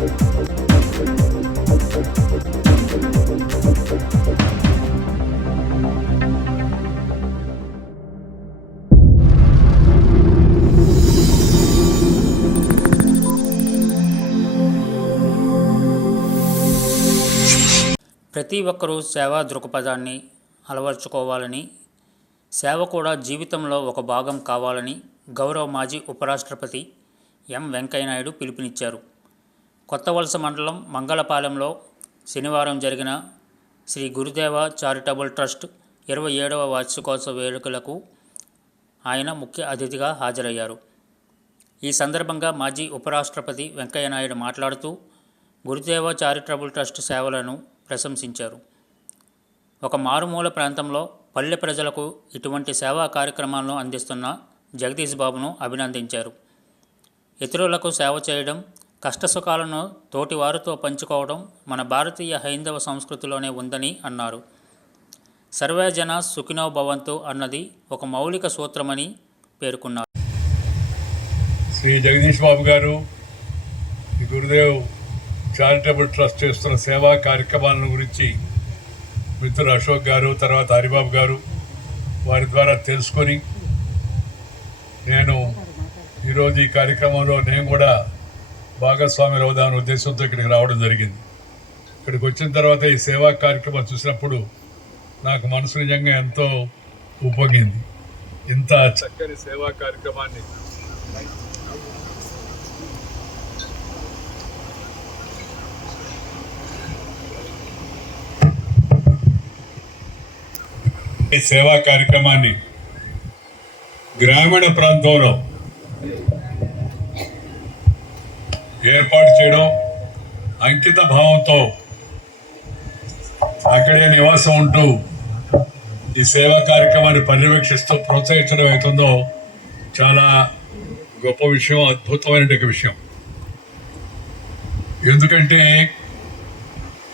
ప్రతి ఒక్కరూ సేవా దృక్పథాన్ని అలవర్చుకోవాలని, సేవ కూడా జీవితంలో ఒక భాగం కావాలని గౌరవ మాజీ ఉపరాష్ట్రపతి ఎం వెంకయ్యనాయుడు పిలుపునిచ్చారు. కొత్తవలస మండలం మంగళపాలెంలో శనివారం జరిగిన శ్రీ గురుదేవ చారిటబుల్ ట్రస్ట్ 27వ వార్షికోత్సవ వేడుకలకు ఆయన ముఖ్య అతిథిగా హాజరయ్యారు. ఈ సందర్భంగా మాజీ ఉపరాష్ట్రపతి వెంకయ్యనాయుడు మాట్లాడుతూ గురుదేవ చారిటబుల్ ట్రస్ట్ సేవలను ప్రశంసించారు. ఒక మారుమూల ప్రాంతంలో పల్లె ప్రజలకు ఇటువంటి సేవా కార్యక్రమాలను అందిస్తున్న జగదీష్ బాబును అభినందించారు. ఇతరులకు సేవ చేయడం, కష్టసుఖాలను తోటివారితో పంచుకోవడం మన భారతీయ హైందవ సంస్కృతిలోనే ఉందని అన్నారు. సర్వే జన సుఖినో భవంతు అన్నది ఒక మౌలిక సూత్రమని పేర్కొన్నారు. శ్రీ జగదీష్ బాబు గారు గురుదేవ్ చారిటబుల్ ట్రస్ట్ చేస్తున్న సేవా కార్యక్రమాల గురించి మిత్రులు అశోక్ గారు, తర్వాత హరిబాబు గారు వారి ద్వారా తెలుసుకొని నేను ఈరోజు ఈ కార్యక్రమంలో నేను కూడా భాగస్వామి అవుదామనే ఉద్దేశంతో ఇక్కడికి రావడం జరిగింది. ఇక్కడికి వచ్చిన తర్వాత ఈ సేవా కార్యక్రమం చూసినప్పుడు నాకు మనసు నిజంగా ఎంతో ఉప్పొంగింది. ఇంత చక్కని సేవా కార్యక్రమాన్ని ఈ సేవా కార్యక్రమాన్ని గ్రామీణ ప్రాంతంలో ఏర్పాటు చేయడం, అంకిత భావంతో అక్కడే నివాసం ఉంటూ ఈ సేవా కార్యక్రమాన్ని పర్యవేక్షిస్తూ ప్రోత్సహించడం అవుతుందో చాలా గొప్ప విషయం, అద్భుతమైన విషయం. ఎందుకంటే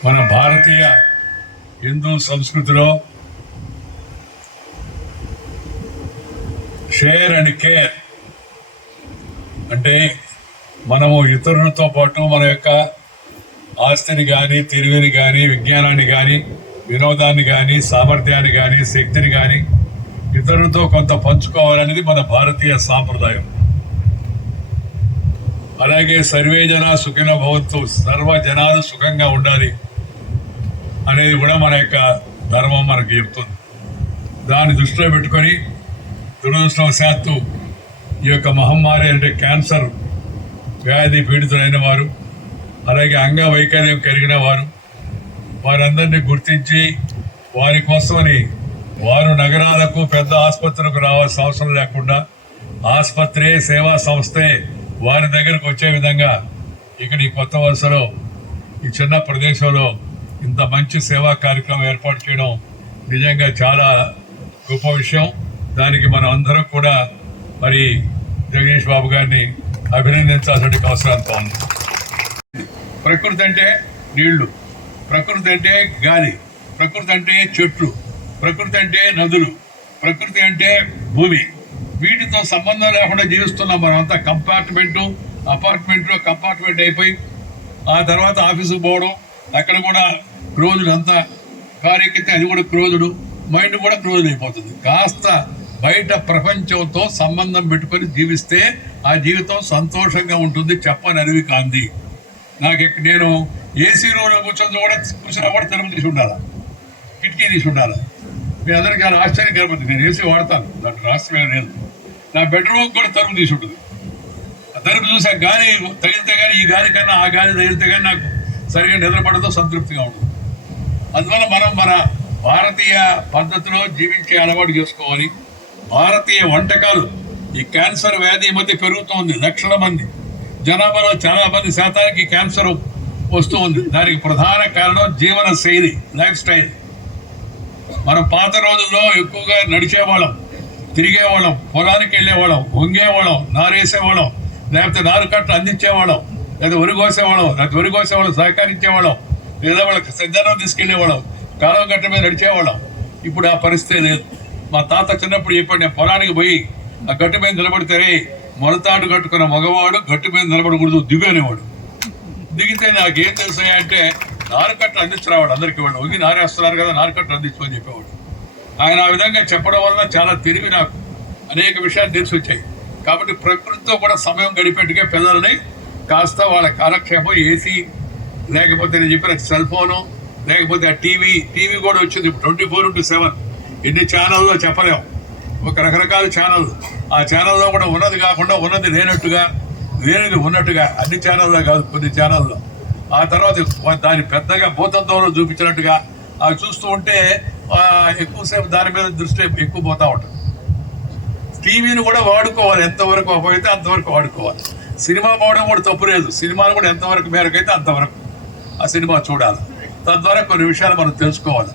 మన భారతీయ హిందూ సంస్కృతిలో షేర్ అండ్ కేర్ అంటే మనము ఇతరులతో పాటు మన యొక్క ఆస్తిని కానీ, తెలివిని కానీ, విజ్ఞానాన్ని కానీ, వినోదాన్ని కానీ, సామర్థ్యాన్ని కానీ, శక్తిని కానీ ఇతరులతో కొంత పంచుకోవాలనేది మన భారతీయ సాంప్రదాయం. అలాగే సర్వే జన సుఖినో భవంతు, సర్వ జనాలు సుఖంగా ఉండాలి అనేది కూడా మన యొక్క ధర్మం మనకు చెప్తుంది. దాన్ని దృష్టిలో పెట్టుకొని దురదృష్టవశాత్తు ఈ యొక్క మహమ్మారి అంటే క్యాన్సర్ వ్యాధి పీడితులైన వారు, అలాగే అంగవైకల్యం కలిగిన వారు, వారందరినీ గుర్తించి వారి కోసమని వారు నగరాలకు పెద్ద ఆసుపత్రులకు రావాల్సిన అవసరం లేకుండా ఆసుపత్రి సేవా సంస్థే వారి దగ్గరకు వచ్చే విధంగా ఇక్కడ ఈ కొత్త వలసలో ఈ చిన్న ప్రదేశంలో ఇంత మంచి సేవా కార్యక్రమం ఏర్పాటు చేయడం నిజంగా చాలా గొప్ప విషయం. దానికి మనం అందరం కూడా మరి జగదీష్ బాబు గారిని అభినందించాల్సిన అవసరం ఉంది. ప్రకృతి అంటే నీళ్లు, ప్రకృతి అంటే గాలి, ప్రకృతి అంటే చెట్లు, ప్రకృతి అంటే నదులు, ప్రకృతి అంటే భూమి. వీటితో సంబంధం లేకుండా జీవిస్తున్నాం మనం అంతా. కంపార్ట్మెంట్ అయిపోయి ఆ తర్వాత ఆఫీసుకు పోవడం, అక్కడ కూడా క్లోజుడు, అంతా కారు ఎక్కితే అది కూడా క్లోజుడు, మైండ్ కూడా క్లోజ్ అయిపోతుంది. కాస్త బయట ప్రపంచంతో సంబంధం పెట్టుకొని జీవిస్తే ఆ జీవితం సంతోషంగా ఉంటుంది. చెప్పనరివి కాంది. నేను ఏసీ రూమ్లో కూర్చున్నా కూడా తలుపు తీసి ఉండాలా, కిటికీ తీసి ఉండాలా. మీ అందరికీ చాలా ఆశ్చర్యం కలుగుతుంది. నేను ఏసీ వాడతాను, దాంట్లో రాష్ట్రమే లేదు. నా బెడ్రూమ్ కూడా తలుపు తీసి ఉంటుంది. ఆ తలుపు చూసి ఆ గాలి తగిలితే కానీ, ఈ గాలి కన్నా ఆ గాలి తగిలితే కానీ నాకు సరిగా నిద్రపడతో సంతృప్తిగా ఉంటుంది. అందువల్ల మనం మన భారతీయ పద్ధతిలో జీవించే అలవాటు చేసుకోవాలి. భారతీయ వంటకాలు, ఈ క్యాన్సర్ వ్యాధి మధ్య పెరుగుతోంది. లక్షల మంది జనాభాలో చాలా మంది శాతానికి క్యాన్సర్ వస్తూ ఉంది. దానికి ప్రధాన కారణం జీవన శైలి, లైఫ్ స్టైల్. మనం పాత రోజుల్లో ఎక్కువగా నడిచేవాళ్ళం, తిరిగేవాళ్ళం, పొలానికి వెళ్ళేవాళ్ళం, వంగేవాళ్ళం, నారేసేవాళ్ళం, లేకపోతే నారు కట్టలు అందించేవాళ్ళం, లేదా వరి కోసేవాళ్ళం, సహకరించేవాళ్ళం, లేదా వాళ్ళకి సిద్ధనం తీసుకెళ్లేవాళ్ళం, కాలం గట్ట మీద నడిచేవాళ్ళం. ఇప్పుడు ఆ పరిస్థితి లేదు. మా తాత చిన్నప్పుడు చెప్పాడు, నేను పొలానికి పోయి ఆ గట్టు మీద నిలబడితే మొలతాడు కట్టుకున్న మగవాడు గట్టు మీద నిలబడకూడదు, దిగు అనేవాడు. దిగితే నాకేం తెలుసాయి అంటే నారుకట్టు అందించినవాడు అందరికీ వాళ్ళు ఒగి నారేస్తున్నారు కదా నారుకట్టు అందించమని చెప్పేవాడు. ఆయన ఆ విధంగా చెప్పడం వల్ల చాలా తెలివి నాకు అనేక విషయాలు తెలిసి వచ్చాయి. కాబట్టి ప్రకృతితో కూడా సమయం గడిపెట్టుగా పిల్లల్ని కాస్త వాళ్ళ కాలక్షేపం ఏసీ లేకపోతే నేను చెప్పిన సెల్ ఫోను లేకపోతే ఆ టీవీ కూడా వచ్చింది 24/7 ఎన్ని ఛానల్లో చెప్పలేము. ఒక రకరకాల ఛానల్ ఆ ఛానల్లో కూడా ఉన్నది కాకుండా ఉన్నది లేనట్టుగా లేనిది ఉన్నట్టుగా అన్ని ఛానల్లో కాదు కొన్ని ఛానల్లో. ఆ తర్వాత దాన్ని పెద్దగా భూతత్వంలో చూపించినట్టుగా అవి చూస్తూ ఉంటే ఎక్కువసేపు దాని మీద దృష్టి ఎక్కువ పోతూ ఉంటుంది. టీవీని కూడా వాడుకోవాలి, ఎంతవరకు అపోయితే అంతవరకు వాడుకోవాలి. సినిమా పోవడం కూడా తప్పు లేదు, సినిమాలు కూడా ఎంతవరకు మేరకు అయితే అంతవరకు ఆ సినిమా చూడాలి. తద్వారా కొన్ని విషయాలు మనం తెలుసుకోవాలి.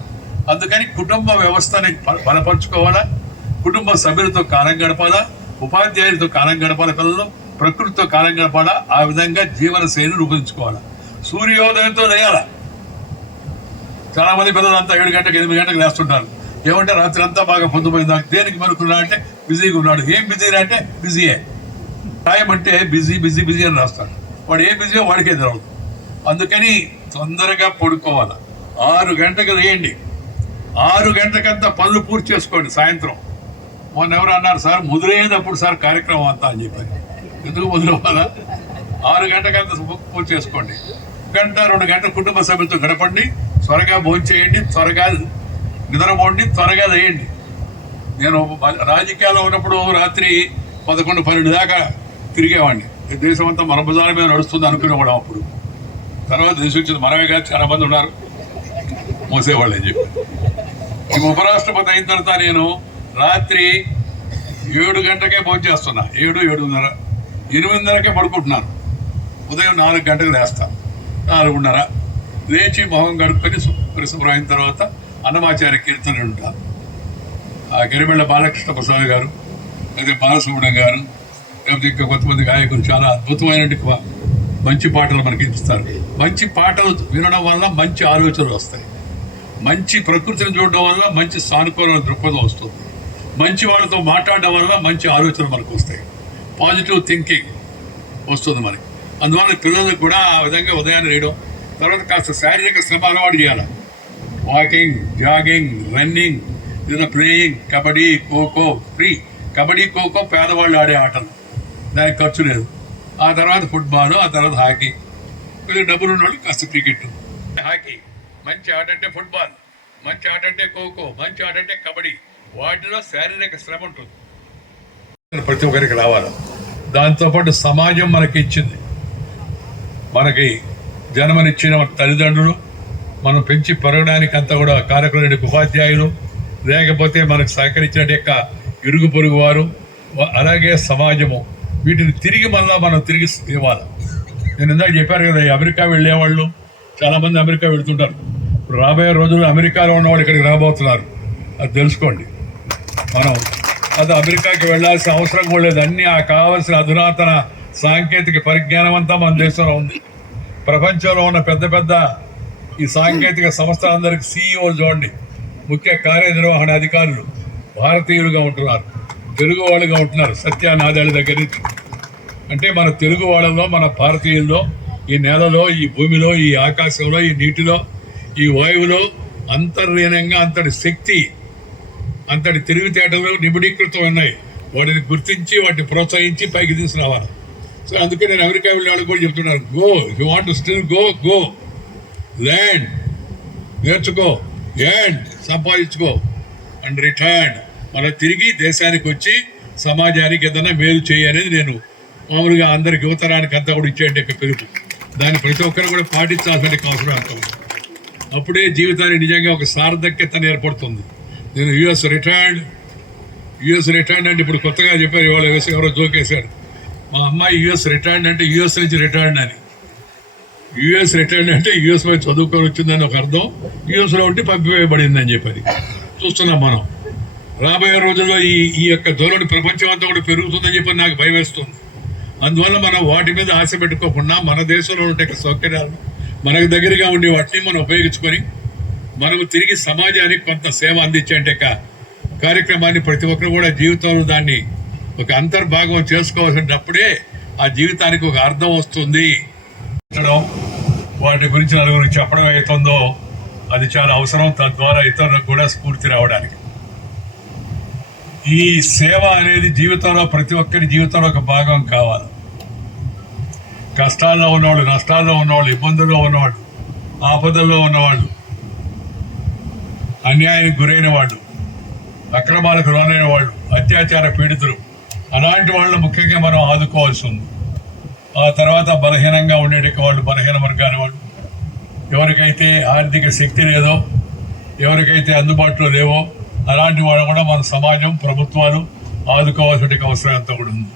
అందుకని కుటుంబ వ్యవస్థని బలపరుచుకోవాలా, కుటుంబ సభ్యులతో కాలం గడపాలా, ఉపాధ్యాయులతో కాలం గడపాలి, పిల్లలు ప్రకృతితో కాలం గడపాలా. ఆ విధంగా జీవన శైలిని రూపొందించుకోవాలి. సూర్యోదయంతో లేయాలా. చాలా మంది పిల్లలు అంతా 7 గంటలకు 8 గంటలకు లేస్తుంటారు. ఏమంటే రాత్రి అంతా బాగా పొద్దుపోయింది, దేనికి మనుకున్నా అంటే బిజీగా ఉన్నాడు. ఏం బిజీ అంటే బిజీయే. రాయమంటే బిజీ బిజీ బిజీ అని రాస్తాడు. వాడు ఏం బిజీయో వాడికే తెలవదు. అందుకని తొందరగా పడుకోవాలి. 6 గంటలకు లేయండి. 6 గంటలకంతా పనులు పూర్తి చేసుకోండి. సాయంత్రం మొన్న ఎవరు అన్నారు సార్ ముదిరేటప్పుడు సార్ కార్యక్రమం అంతా అని చెప్పారు. ఎందుకు మొదలవ్వాలా? 6 గంటలకంతా పూర్తి చేసుకోండి. 1 గంట 2 గంటల కుటుంబ సభ్యులతో గడపండి. త్వరగా భోజనం చేయండి, త్వరగా నిద్రపోండి, త్వరగా లేయండి. నేను రాజకీయాల్లో ఉన్నప్పుడు రాత్రి 11-12 దాకా తిరిగేవాడిని. దేశం అంతా మన బజార్ మీద నడుస్తుంది అనుకునేవాడు. అప్పుడు తర్వాత దేశం వచ్చింది మనమే కాదు చాలా మంది ఉన్నారు మోసేవాళ్ళు అని చెప్పి. ఈ ఉపరాష్ట్రపతి అయిన తర్వాత నేను రాత్రి 7 గంటలకే భోజనం చేస్తున్నా. 7:30 8:30కే పడుకుంటున్నాను. ఉదయం 4 గంటలకు లేస్తాను. 4:30 లేచి మొహం గడుపుకొని పరిశుభ్రం అయిన తర్వాత అన్నమాచార్య కీర్తన ఉంటాను. ఆ గిరిమెళ్ళ బాలకృష్ణ ప్రసాద్ గారు, లేదా బాలసుబ్రహ్మణ్యం గారు, లేకపోతే ఇంకా కొంతమంది గాయకులు చాలా అద్భుతమైన మంచి పాటలు మనకి ఇస్తారు. మంచి పాటలు వినడం వల్ల మంచి ఆలోచనలు వస్తాయి. మంచి ప్రకృతిని చూడడం వల్ల మంచి సానుకూల దృక్పథం వస్తుంది. మంచి వాళ్ళతో మాట్లాడడం వల్ల మంచి ఆలోచనలు మనకు వస్తాయి. పాజిటివ్ థింకింగ్ వస్తుంది మనకి. అందువల్ల పిల్లలకు కూడా ఆ విధంగా ఉదయాన్నే వేయడం. తర్వాత కాస్త శారీరక శ్రమ అలవాటు చేయాలి. వాకింగ్, జాగింగ్, రన్నింగ్, లేదా ప్లేయింగ్, కబడ్డీ, ఖోఖో ఫ్రీ. కబడ్డీ, ఖోఖో పేదవాళ్ళు ఆడే ఆటలు, దానికి ఖర్చు లేదు. ఆ తర్వాత ఫుట్బాల్, ఆ తర్వాత హాకీ. కొద్దిగా డబ్బులు ఉన్న వాళ్ళు కాస్త క్రికెట్, హాకీ. మంచి ఆట అంటే ఫుట్బాల్, మంచి ఆట అంటే ఖోఖో, మంచి ఆట అంటే కబడ్డీ. వాటిలో శారీరక శ్రమ ఉంటుంది. ప్రతి ఒక్కరికి రావాలి. దాంతోపాటు సమాజం మనకి ఇచ్చింది. మనకి జన్మనిచ్చిన తల్లిదండ్రులు, మనం పెంచి పెరగడానికి అంతా కూడా కార్యక్రమ ఉపాధ్యాయులు, లేకపోతే మనకు సహకరించిన యొక్క ఇరుగు పొరుగు వారు, అలాగే సమాజము. వీటిని తిరిగి మళ్ళా మనం తిరిగి ఇవ్వాలి. నేను ఇందాక చెప్పాను కదా, అమెరికా వెళ్ళేవాళ్ళు చాలామంది అమెరికా వెళ్తుంటారు. ఇప్పుడు రాబోయే రోజుల్లో అమెరికాలో ఉన్నవాళ్ళు ఇక్కడికి రాబోతున్నారు. అది తెలుసుకోండి. మనం అది అమెరికాకి వెళ్ళాల్సిన అవసరం కూడా లేదు. అన్నీ కావాల్సిన అధునాతన సాంకేతిక పరిజ్ఞానం అంతా మన దేశంలో ఉంది. ప్రపంచంలో ఉన్న పెద్ద పెద్ద ఈ సాంకేతిక సంస్థలందరికీ సీఈఓలు చూడండి, ముఖ్య కార్యనిర్వహణ అధికారులు భారతీయులుగా ఉంటున్నారు, తెలుగు వాళ్ళుగా ఉంటున్నారు. సత్యానాదాల దగ్గర నుంచి. అంటే మన తెలుగు వాళ్ళలో, మన భారతీయుల్లో, ఈ నేలలో, ఈ భూమిలో, ఈ ఆకాశంలో, ఈ నీటిలో, ఈ వాయువులో అంతర్లీనంగా అంతటి శక్తి, అంతటి తెలివితేటలు నిబిడీకృతం ఉన్నాయి. వాటిని గుర్తించి వాటిని ప్రోత్సహించి పైకి తీసుకురావాలి. సో అందుకే నేను అమెరికా వెళ్ళే వాళ్ళకి కూడా చెప్తున్నాను, go, you want to still go, land, నేర్చుకో, ల్యాండ్ సంపాదించుకో, అండ్ రిటర్న్. మళ్ళీ తిరిగి దేశానికి వచ్చి సమాజానికి ఏదైనా మేలు చేయనేది నేను మామూలుగా అందరికి యువతరానికి అంతా కూడా ఇచ్చేట పిలుపు. దాన్ని ప్రతి ఒక్కరు కూడా పాటించాల్సిన అవసరం అంత ఉంది. అప్పుడే జీవితానికి నిజంగా ఒక సార్థక్యత ఏర్పడుతుంది. నేను యుఎస్ రిటైర్డ్ అంటే ఇప్పుడు కొత్తగా చెప్పారు, ఇవాళ ఎవరో జోకేశారు. మా అమ్మాయి యుఎస్ రిటైర్డ్ అంటే యుఎస్ నుంచి రిటైర్డ్ అని. యుఎస్ రిటైర్డ్ అంటే యుఎస్ పై చదువుకొని వచ్చిందని ఒక అర్థం, యుఎస్లో ఉంటే పంపివేయబడిందని చెప్పని చూస్తున్నాం మనం. రాబోయే రోజుల్లో ఈ యొక్క ధోరణి ప్రపంచం అంతా కూడా పెరుగుతుందని చెప్పి నాకు భయం వేస్తుంది. అందువల్ల మనం వాటి మీద ఆశ పెట్టుకోకుండా మన దేశంలో ఉండే సౌకర్యాలు మనకు దగ్గరగా ఉండే వాటిని మనం ఉపయోగించుకొని మనము తిరిగి సమాజానికి కొంత సేవ అందించే కార్యక్రమాన్ని ప్రతి ఒక్కరు కూడా జీవితంలో దాన్ని ఒక అంతర్భాగం చేసుకోవాల్సినప్పుడే ఆ జీవితానికి ఒక అర్థం వస్తుంది. వాటి గురించి నలుగురికి చెప్పడం అవుతుందో అది చాలా అవసరం. తద్వారా ఇతరులకు కూడా స్ఫూర్తి రావడానికి. ఈ సేవ అనేది జీవితంలో ప్రతి ఒక్కరి జీవితంలో ఒక భాగం కావాలి. కష్టాల్లో ఉన్నవాళ్ళు, నష్టాల్లో ఉన్నవాళ్ళు, ఇబ్బందుల్లో ఉన్నవాళ్ళు, ఆపదల్లో ఉన్నవాళ్ళు, అన్యాయానికి గురైన వాళ్ళు, అక్రమాలకు లోనైన వాళ్ళు, అత్యాచార పీడితులు, అలాంటి వాళ్ళు ముఖ్యంగా మనం ఆదుకోవాల్సి ఉంది. ఆ తర్వాత బలహీనంగా ఉండేటి వాళ్ళు, బలహీన వర్గాల వాళ్ళు, ఎవరికైతే ఆర్థిక శక్తి లేదో, ఎవరికైతే అందుబాటులో లేవో అలాంటి వాళ్ళు కూడా మన సమాజం, ప్రభుత్వాలు ఆదుకోవాల్సిన అవసరం అంతా కూడా ఉంది.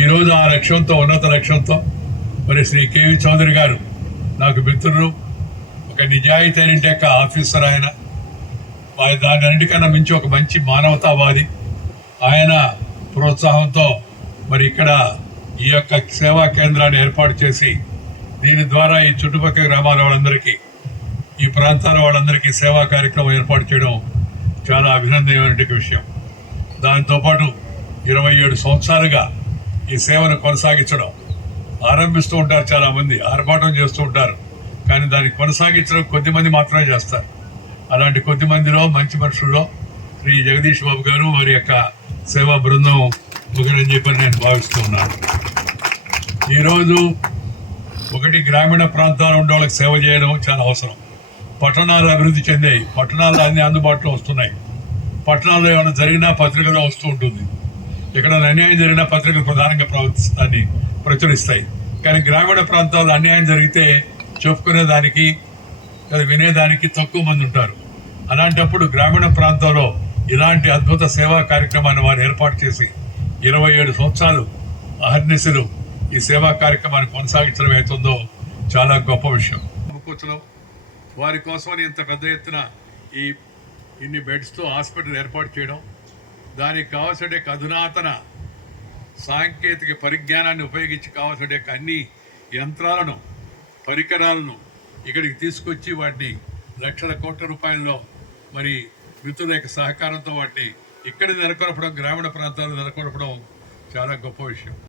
ఈరోజు ఆ లక్ష్యంతో, ఉన్నత లక్ష్యంతో మరి శ్రీ కేవి చౌదరి గారు నాకు మిత్రులు, ఒక నిజాయితీ అయిన ఆఫీసర్. ఆయన దాని అన్నిటికన్నా మించి ఒక మంచి మానవతావాది. ఆయన ప్రోత్సాహంతో మరి ఇక్కడ ఈ యొక్క సేవా కేంద్రాన్ని ఏర్పాటు చేసి దీని ద్వారా ఈ చుట్టుపక్కల గ్రామాల వాళ్ళందరికీ, ఈ ప్రాంతాల వాళ్ళందరికీ సేవా కార్యక్రమం ఏర్పాటు చేయడం చాలా అభినందనమైన విషయం. దాంతోపాటు 27 సంవత్సరాలుగా ఈ సేవను కొనసాగించడం. ఆరంభిస్తూ ఉంటారు చాలామంది, ఆర్భాటం చేస్తూ ఉంటారు, కానీ దాన్ని కొనసాగించడం కొద్దిమంది మాత్రమే చేస్తారు. అలాంటి కొద్ది మందిలో, మంచి మనుషుల్లో శ్రీ జగదీష్ బాబు గారు వారి యొక్క సేవా బృందం ఒకరని చెప్పని నేను భావిస్తూ ఉన్నాను. ఈరోజు ఒకటి, గ్రామీణ ప్రాంతాల్లో ఉండే వాళ్ళకి సేవ చేయడం చాలా అవసరం. పట్టణాలు అభివృద్ధి చెందాయి, పట్టణాల్లో అన్ని అందుబాటులో వస్తున్నాయి. పట్టణాల్లో ఏమైనా జరిగినా పత్రికలో వస్తూ ఉంటుంది, ఎక్కడ అన్యాయం జరిగినా పత్రికలు ప్రధానంగా దాన్ని ప్రచురిస్తాయి. కానీ గ్రామీణ ప్రాంతాల్లో అన్యాయం జరిగితే చెప్పుకునేదానికి, వినేదానికి తక్కువ మంది ఉంటారు. అలాంటప్పుడు గ్రామీణ ప్రాంతాల్లో ఇలాంటి అద్భుత సేవా కార్యక్రమాన్ని వారు ఏర్పాటు చేసి 27 సంవత్సరాలు అహర్నిశలు ఈ సేవా కార్యక్రమాన్ని కొనసాగించడం అవుతుందో చాలా గొప్ప విషయం. వారి కోసం ఇంత పెద్ద ఎత్తున ఇన్ని బెడ్స్తో హాస్పిటల్ ఏర్పాటు చేయడం, దానికి కావాల్సిన అధునాతన సాంకేతిక పరిజ్ఞానాన్ని ఉపయోగించి కావాల్సిన అన్ని యంత్రాలను, పరికరాలను ఇక్కడికి తీసుకొచ్చి వాటిని లక్షల కోట్ల రూపాయల్లో మరి మిత్రుల యొక్క సహకారంతో వాటిని ఇక్కడ నెలకొల్పడం, గ్రామీణ ప్రాంతాల్లో నెలకొల్పడం చాలా గొప్ప విషయం.